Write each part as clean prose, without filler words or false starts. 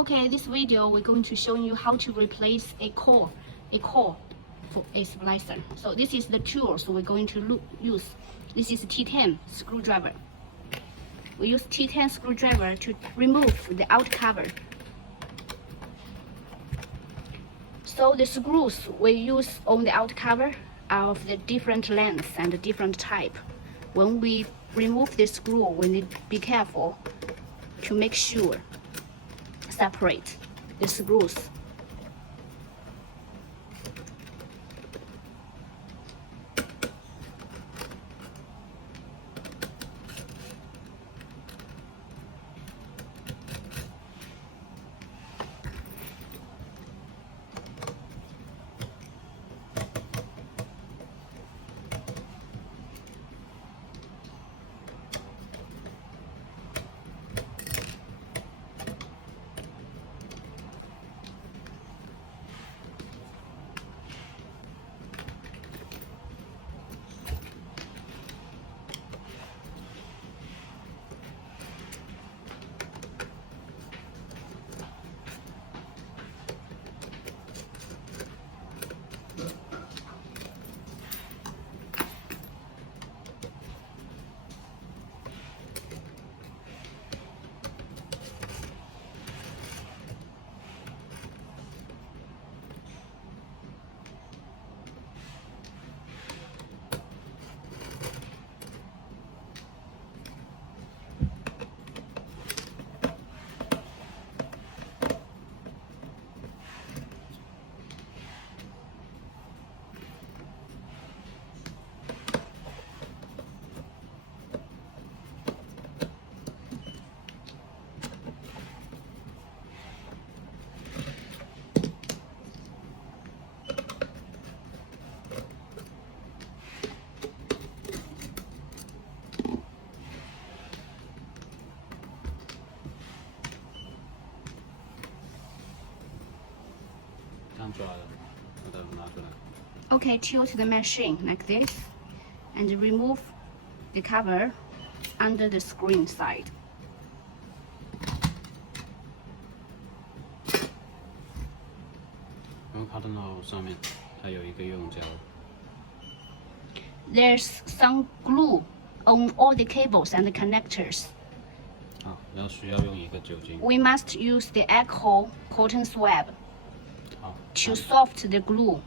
Okay, this video we're going to show you how to replace a core for a splicer. So this is the tools we're going to use. This is T10 screwdriver. We use T10 screwdriver to remove the out cover. So the screws we use on the out cover are of the different lengths and different type. When we remove the screw, we need to be careful to make sure separate the screws. Okay, tilt the machine like this and remove the cover under the screen side. There's some glue on all the cables and the connectors. We must use the alcohol cotton swab to soft the glue.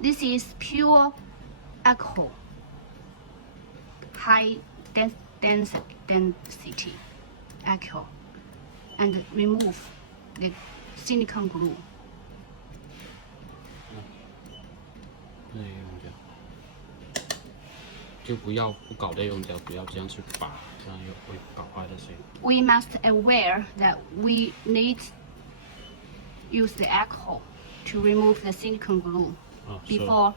This is pure alcohol, high density alcohol, and remove the silicone glue. We must aware that we need use the alcohol to remove the silicone glue before.